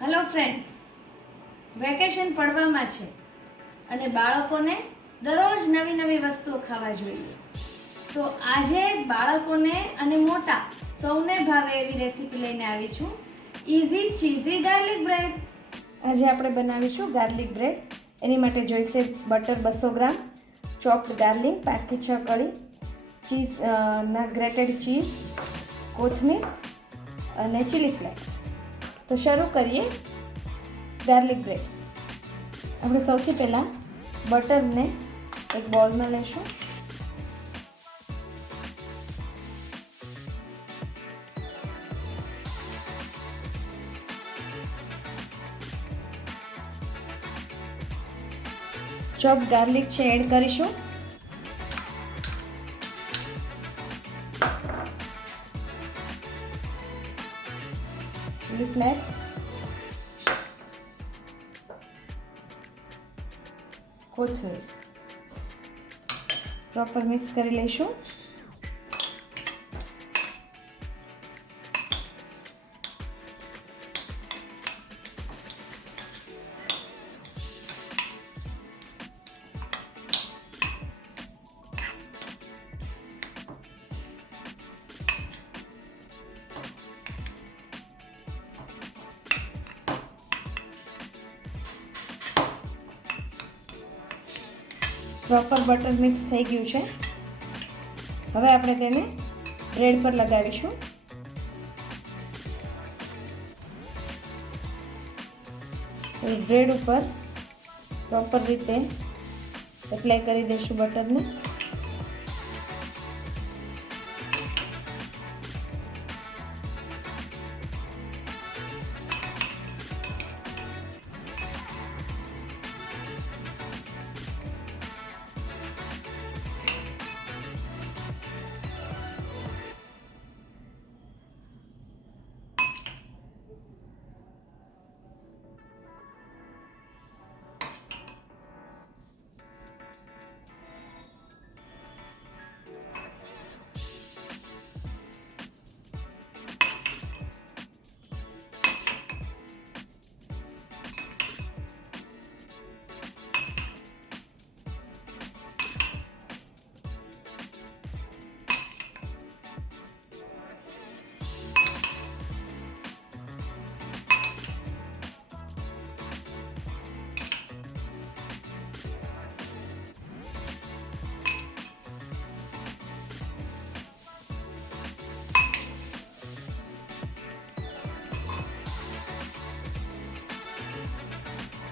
Hello friends, vacation પડવામાં છે અને બાળકોને દરરોજ નવી નવી વસ્તુઓ ખાવા જોઈએ. તો આજે બાળકોને અને મોટા સૌને ભાવે એવી રેસીપી લઈને આવી છું, ઇઝી ચીઝી ગાર્લિક બ્રેડ. આજે આપણે બનાવીશું ગાર્લિક બ્રેડ. એની માટે જોઈશે બટર 200 ગ્રામ, ચોપ્ડ ગાર્લિક 5 થી 6 કળી, ચીઝ ના ગ્રેટેડ ચીઝ, કોથમીર અને ચીલી ફ્લેક્સ. તો શરૂ કરીએ ગાર્લિક બ્રેડ. આપણે સૌથી પહેલાં બટરને એક બોલમાં લઈશું. ચોપ ગાર્લિક છે એડ કરીશું. ચીલી ફ્લેક્સ, કોથમીર પ્રોપર મિક્સ કરી લઈશું. પ્રોપર બટર મિક્સ થઈ ગયું છે. હવે આપણે તેને બ્રેડ પર લગાવીશું. બ્રેડ ઉપર પ્રોપર રીતે એપ્લાય કરી દઈશું બટરને.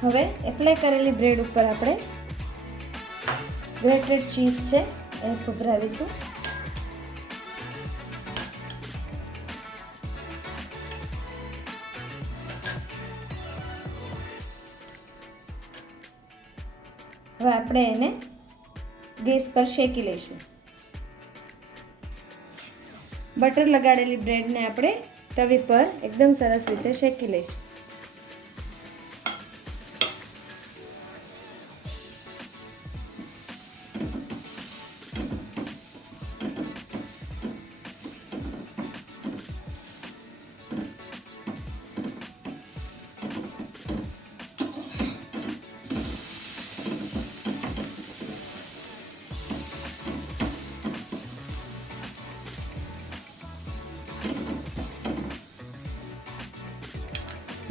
હવે એપ્લાય કરેલી બ્રેડ ઉપર આપણે ગ્રેટેડ ચીઝ છે એ ભભરાવીશું. હવે આપણે એને ગેસ પર શેકી લઈશું. બટર લગાડેલી બ્રેડને આપણે તવી પર એકદમ સરસ રીતે શેકી લઈશું.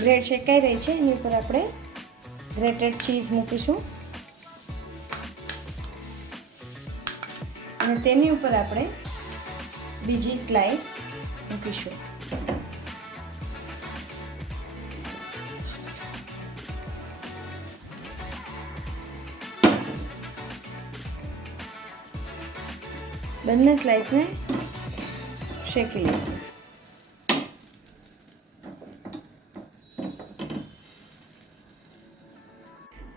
બ્રેડ શેકાઈ રહી છે, એની ઉપર આપણે ગ્રેટેડ ચીઝ મૂકીશું અને તેની ઉપર આપણે બીજી સ્લાઈસ મૂકીશું. બંને સ્લાઈસને શેકી લઈશું.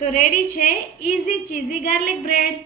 તો રેડી છે ઇઝી ચીઝી ગાર્લિક બ્રેડ.